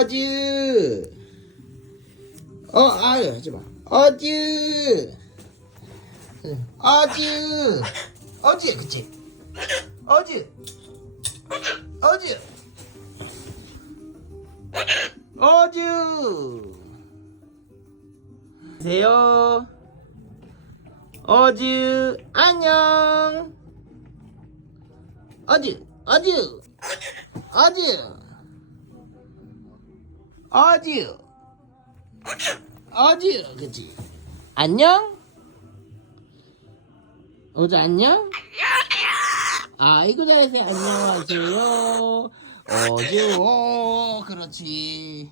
어즈. 아유, 하지 마. 어즈. 어즈. 어즈, 그치? 어즈. 어즈. 어즈. 안녕하세요. 어즈, 안녕. 어즈, 어즈. 어즈. 어즈. 어즈, 그치? 안녕? 어즈, 안녕? 아이고, 잘하세요. 안녕하세요. 어즈, 그렇지.